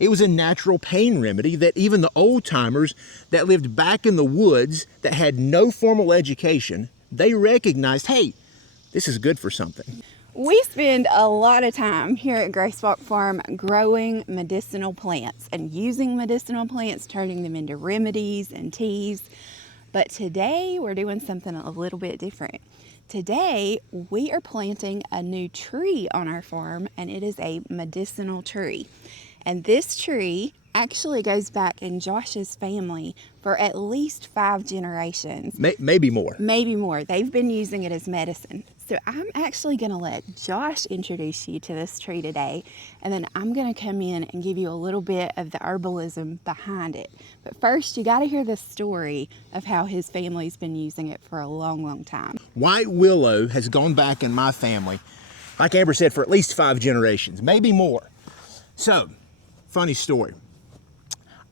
It was a natural pain remedy that even the old timers that lived back in the woods that had no formal education, they recognized, hey, this is good for something. We spend a lot of time here at Grace Walk Farm growing medicinal plants and using medicinal plants, turning them into remedies and teas. But today we're doing something a little bit different. Today we are planting a new tree on our farm, and it is a medicinal tree. And this tree actually goes back in Josh's family for at least 5 generations. Maybe more. Maybe more. They've been using it as medicine. So I'm actually going to let Josh introduce you to this tree today, and then I'm going to come in and give you a little bit of the herbalism behind it. But first, you got to hear the story of how his family's been using it for a long, long time. White willow has gone back in my family, like Amber said, for at least 5 generations, maybe more. So, funny story.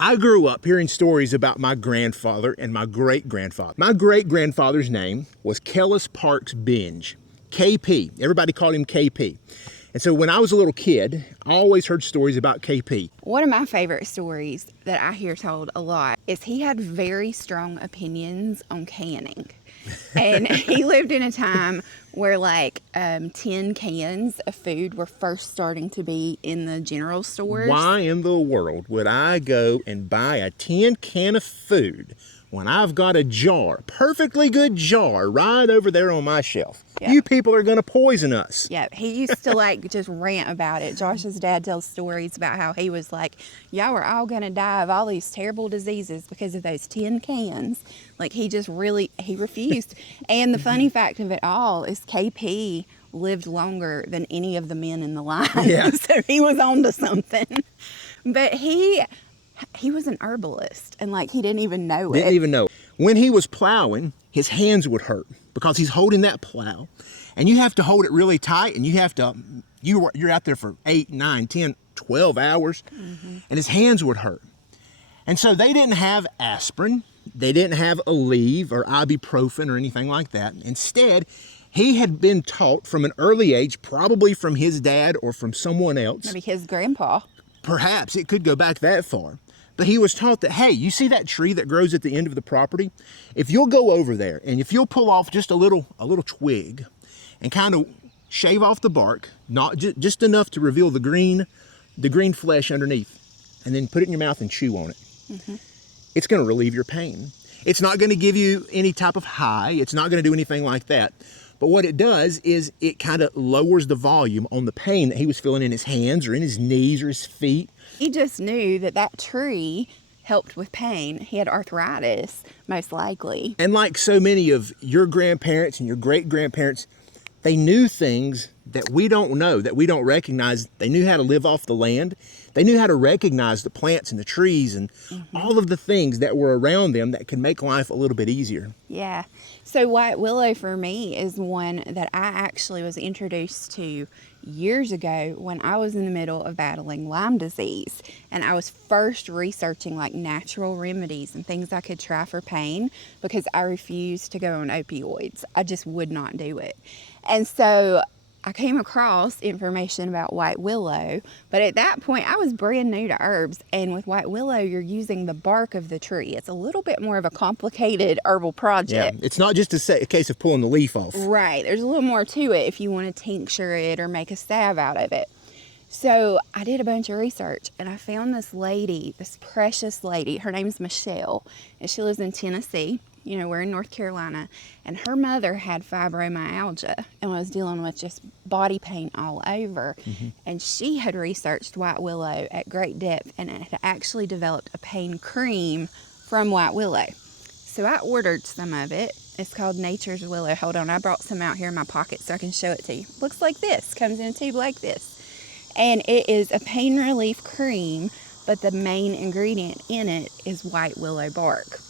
I grew up hearing stories about my grandfather and my great-grandfather. My great-grandfather's name was Kellis Parks Binge, KP. Everybody called him KP. And so when I was a little kid, I always heard stories about KP. One of my favorite stories that I hear told a lot is he had very strong opinions on canning. And he lived in a time where like tin cans of food were first starting to be in the general stores. Why in the world would I go and buy a tin can of food when I've got a jar, perfectly good jar, right over there on my shelf? Yep. You people are going to poison us. Yeah, he used to like just rant about it. Josh's dad tells stories about how he was like, y'all are all going to die of all these terrible diseases because of those tin cans. Like he refused. And the funny fact of it all is KP lived longer than any of the men in the line. Yeah. So he was on to something. But he was an herbalist, and like he didn't even know it. Didn't even know. When he was plowing, his hands would hurt because he's holding that plow, and you have to hold it really tight, and you're out there for 8, 9, 10, 12 hours, and his hands would hurt. And so they didn't have aspirin, they didn't have Aleve or ibuprofen or anything like that. Instead, he had been taught from an early age, probably from his dad or from someone else. Maybe his grandpa. Perhaps it could go back that far. But he was taught that, hey, you see that tree that grows at the end of the property? If you'll go over there and if you'll pull off just a little twig and kind of shave off the bark, not just enough to reveal the green flesh underneath, and then put it in your mouth and chew on it. It's going to relieve your pain. It's not going to give you any type of high. It's not going to do anything like that. But what it does is it kind of lowers the volume on the pain that he was feeling in his hands or in his knees or his feet. He just knew that tree helped with pain. He had arthritis, most likely. And like so many of your grandparents and your great-grandparents, they knew things that we don't know, that we don't recognize. They knew how to live off the land. They knew how to recognize the plants and the trees and all of the things that were around them that could make life a little bit easier. Yeah. So white willow for me is one that I actually was introduced to years ago when I was in the middle of battling Lyme disease. And I was first researching like natural remedies and things I could try for pain because I refused to go on opioids. I just would not do it. And so I came across information about white willow, but at that point I was brand new to herbs, and with white willow you're using the bark of the tree. It's a little bit more of a complicated herbal project. Yeah, it's not just a case of pulling the leaf off. Right, there's a little more to it if you want to tincture it or make a salve out of it. So I did a bunch of research and I found this lady, this precious lady. Her name's Michelle, and she lives in Tennessee. You know, we're in North Carolina, and her mother had fibromyalgia and was dealing with just body pain all over. And she had researched white willow at great depth and had actually developed a pain cream from white willow. So I ordered some of it. It's called Nature's Willow. Hold on, I brought some out here in my pocket so I can show it to you. Looks like this, comes in a tube like this. And it is a pain relief cream, but the main ingredient in it is white willow bark.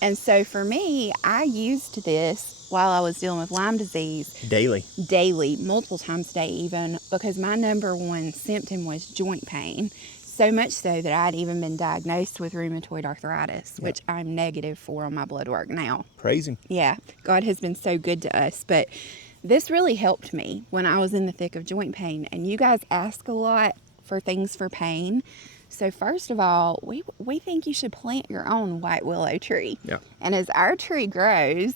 And so for me, I used this while I was dealing with Lyme disease. Daily, multiple times a day even, because my number one symptom was joint pain. So much so that I'd even been diagnosed with rheumatoid arthritis, which I'm negative for on my blood work now. Praise Him. Yeah, God has been so good to us. But this really helped me when I was in the thick of joint pain. And you guys ask a lot for things for pain. So first of all, we think you should plant your own white willow tree. Yeah. And as our tree grows,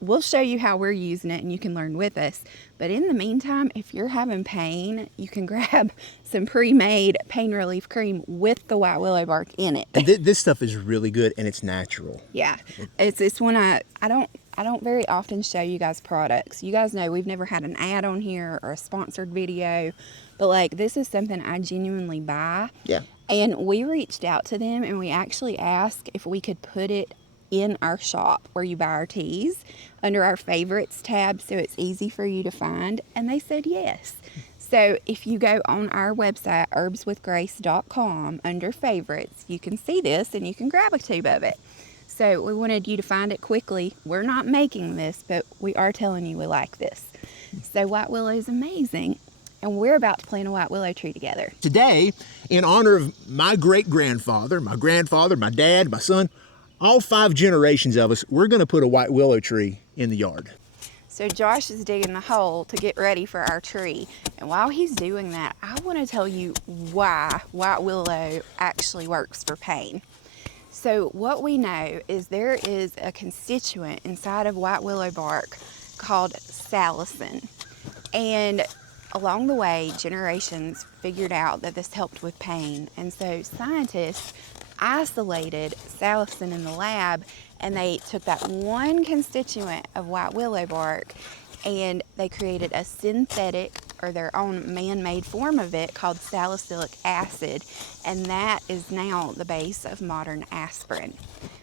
we'll show you how we're using it and you can learn with us. But in the meantime, if you're having pain, you can grab some pre-made pain relief cream with the white willow bark in it. And this stuff is really good and it's natural. Yeah. It's when I don't very often show you guys products. You guys know we've never had an ad on here or a sponsored video, but like this is something I genuinely buy. Yeah. And we reached out to them and we actually asked if we could put it in our shop where you buy our teas under our favorites tab so it's easy for you to find. And they said yes. So if you go on our website, herbswithgrace.com, under favorites, you can see this and you can grab a tube of it. So we wanted you to find it quickly. We're not making this, but we are telling you we like this. So white willow is amazing. And we're about to plant a white willow tree together. Today, in honor of my great-grandfather, my grandfather, my dad, my son, all 5 generations of us, we're going to put a white willow tree in the yard. So Josh is digging the hole to get ready for our tree. And while he's doing that, I want to tell you why white willow actually works for pain. So what we know is there is a constituent inside of white willow bark called salicin. And along the way, generations figured out that this helped with pain. And so scientists isolated salicin in the lab, and they took that one constituent of white willow bark and they created a synthetic or their own man-made form of it called salicylic acid, and that is now the base of modern aspirin.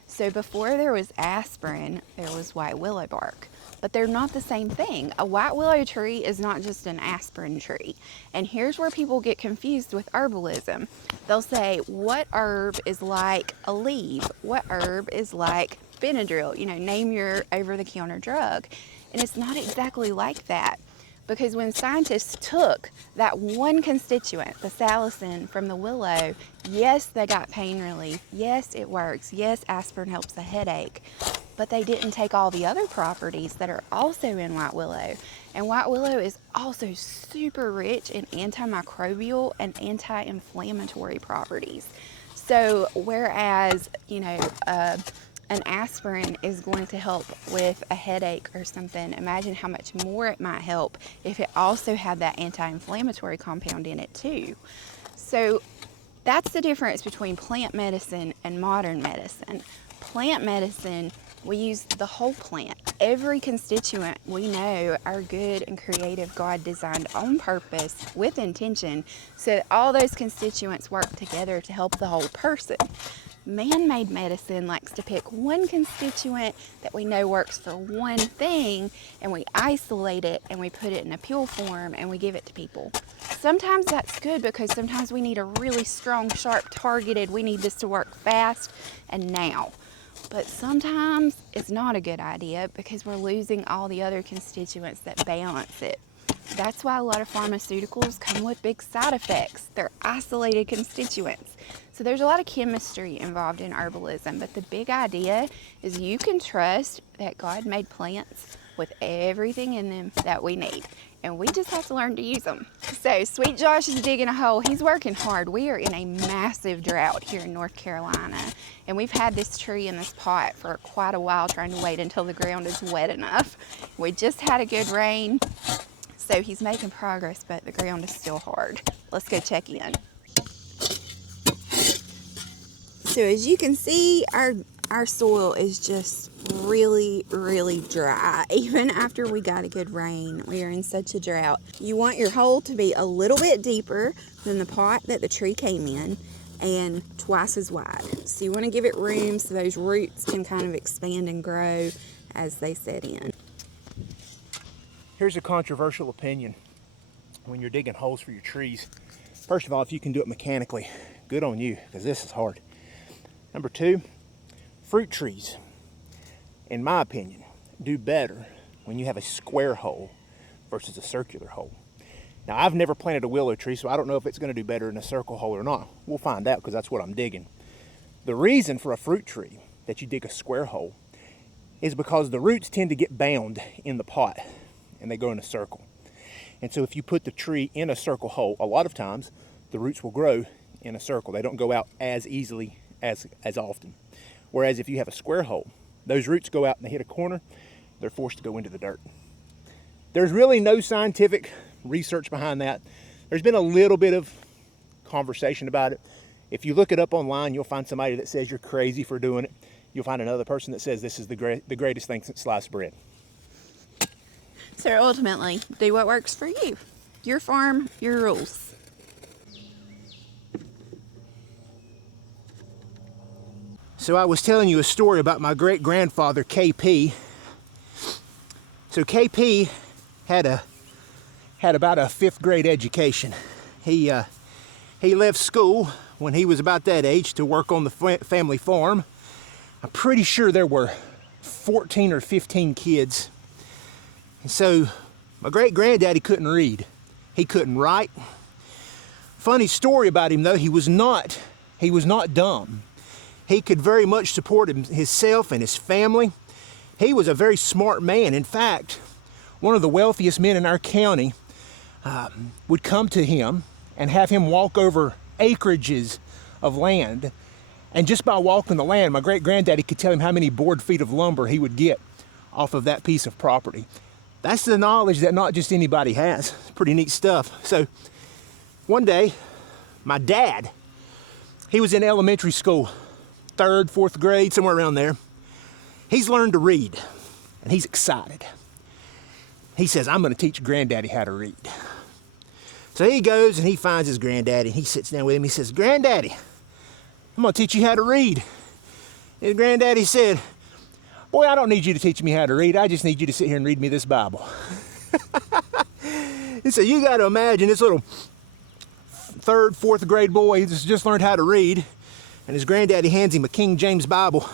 So before there was aspirin, there was white willow bark. But they're not the same thing. A white willow tree is not just an aspirin tree. And here's where people get confused with herbalism. They'll say, what herb is like a leaf? What herb is like Benadryl? You know, name your over-the-counter drug. And it's not exactly like that. Because when scientists took that one constituent, the salicin from the willow, yes, they got pain relief. Yes, it works. Yes, aspirin helps the headache. But they didn't take all the other properties that are also in white willow. And white willow is also super rich in antimicrobial and anti-inflammatory properties. So whereas, you know, an aspirin is going to help with a headache or something, imagine how much more it might help if it also had that anti-inflammatory compound in it too. So that's the difference between plant medicine and modern medicine. Plant medicine, we use the whole plant. Every constituent we know our good and creative God designed on purpose with intention so that all those constituents work together to help the whole person. Man-made medicine likes to pick one constituent that we know works for one thing, and we isolate it and we put it in a pill form and we give it to people. Sometimes that's good because sometimes we need a really strong, sharp, targeted, we need this to work fast and now. But sometimes it's not a good idea because we're losing all the other constituents that balance it. That's why a lot of pharmaceuticals come with big side effects. They're isolated constituents. So there's a lot of chemistry involved in herbalism, but the big idea is you can trust that God made plants with everything in them that we need. And we just have to learn to use them. So Sweet Josh is digging a hole. He's working hard. We are in a massive drought here in North Carolina. And we've had this tree in this pot for quite a while, trying to wait until the ground is wet enough. We just had a good rain. So he's making progress, but the ground is still hard. Let's go check in. So as you can see, our soil is just really, really dry. Even after we got a good rain, we are in such a drought. You want your hole to be a little bit deeper than the pot that the tree came in and twice as wide. So you want to give it room so those roots can kind of expand and grow as they set in. Here's a controversial opinion when you're digging holes for your trees. First of all, if you can do it mechanically, good on you, because this is hard. Number 2, fruit trees, in my opinion, do better when you have a square hole versus a circular hole. Now, I've never planted a willow tree, so I don't know if it's going to do better in a circle hole or not. We'll find out because that's what I'm digging. The reason for a fruit tree that you dig a square hole is because the roots tend to get bound in the pot and they go in a circle. And so if you put the tree in a circle hole, a lot of times the roots will grow in a circle. They don't go out as easily as often. Whereas if you have a square hole, those roots go out and they hit a corner, they're forced to go into the dirt. There's really no scientific research behind that. There's been a little bit of conversation about it. If you look it up online, you'll find somebody that says you're crazy for doing it. You'll find another person that says this is the greatest thing since sliced bread. So ultimately, do what works for you. Your farm, your rules. So I was telling you a story about my great-grandfather, KP. So KP had about a 5th grade education. He left school when he was about that age to work on the family farm. I'm pretty sure there were 14 or 15 kids. And so my great-granddaddy couldn't read. He couldn't write. Funny story about him though, he was not dumb. He could very much support himself and his family. He was a very smart man. In fact, one of the wealthiest men in our county would come to him and have him walk over acreages of land. And just by walking the land, my great-granddaddy could tell him how many board feet of lumber he would get off of that piece of property. That's the knowledge that not just anybody has. It's pretty neat stuff. So one day, my dad, he was in elementary school, 3rd, 4th grade, somewhere around there. He's learned to read, and he's excited. He says, I'm going to teach Granddaddy how to read. So he goes and he finds his granddaddy, and he sits down with him. He says, Granddaddy, I'm going to teach you how to read. His granddaddy said, boy, I don't need you to teach me how to read. I just need you to sit here and read me this Bible. And so you got to imagine this little 3rd, 4th grade boy who's just learned how to read, and his granddaddy hands him a King James Bible.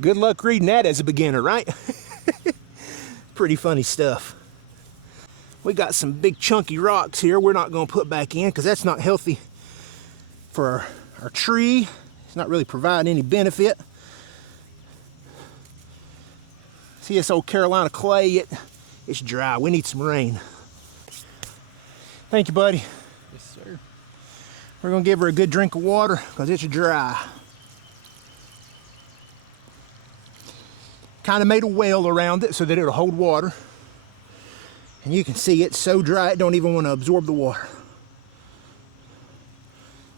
Good luck reading that as a beginner, right? Pretty funny stuff. We got some big chunky rocks here we're not going to put back in because that's not healthy for our tree. It's not really providing any benefit. See this old Carolina clay, it's dry. We need some rain. Thank you, buddy. Yes, sir. We're going to give her a good drink of water because it's dry. Kind of made a well around it so that it'll hold water. And you can see it's so dry it don't even want to absorb the water.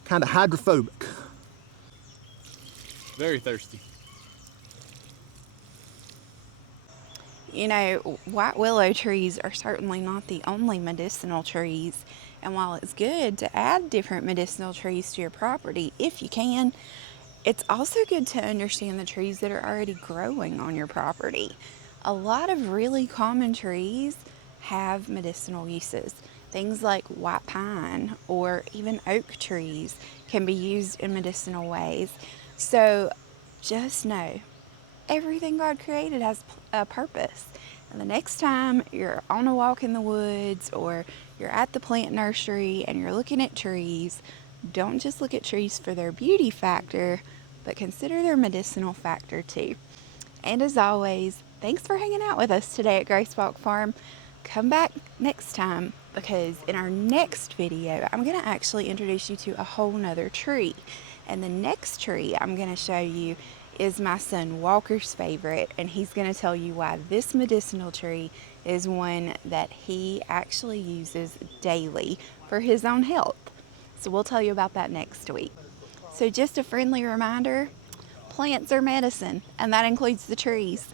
Kind of hydrophobic. Very thirsty. You know, white willow trees are certainly not the only medicinal trees. And while it's good to add different medicinal trees to your property, if you can, it's also good to understand the trees that are already growing on your property. A lot of really common trees have medicinal uses. Things like white pine or even oak trees can be used in medicinal ways. So just know, everything God created has a purpose. And the next time you're on a walk in the woods or you're at the plant nursery and you're looking at trees, don't just look at trees for their beauty factor, but consider their medicinal factor too. And as always, thanks for hanging out with us today at Grace Walk Farm. Come back next time because in our next video, I'm going to actually introduce you to a whole nother tree. And the next tree I'm going to show you is my son Walker's favorite, and he's going to tell you why this medicinal tree is one that he actually uses daily for his own health. So we'll tell you about that next week. So just a friendly reminder, plants are medicine, and that includes the trees.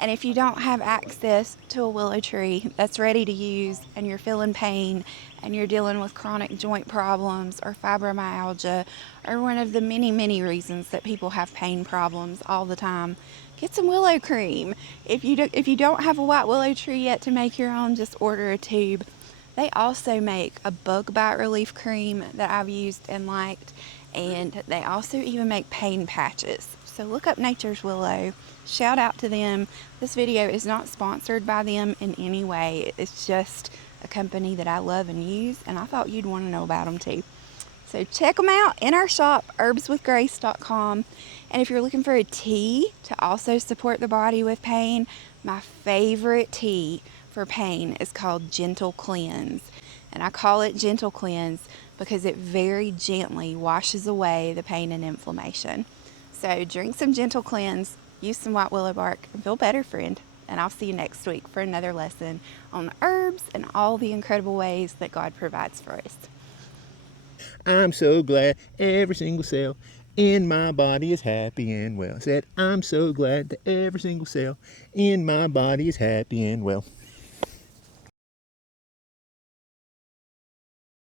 And if you don't have access to a willow tree that's ready to use and you're feeling pain and you're dealing with chronic joint problems or fibromyalgia or one of the many, many reasons that people have pain problems all the time, get some willow cream. If you don't have a white willow tree yet to make your own, just order a tube. They also make a bug bite relief cream that I've used and liked, and they also even make pain patches. So look up Nature's Willow. Shout out to them. This video is not sponsored by them in any way. It's just a company that I love and use, and I thought you'd want to know about them too. So check them out in our shop, herbswithgrace.com. And if you're looking for a tea to also support the body with pain, my favorite tea for pain is called Gentle Cleanse. And I call it Gentle Cleanse because it very gently washes away the pain and inflammation. So drink some Gentle Cleanse, use some white willow bark, and feel better, friend. And I'll see you next week for another lesson on herbs and all the incredible ways that God provides for us. I'm so glad every single cell in my body is happy and well. I said, I'm so glad that every single cell in my body is happy and well.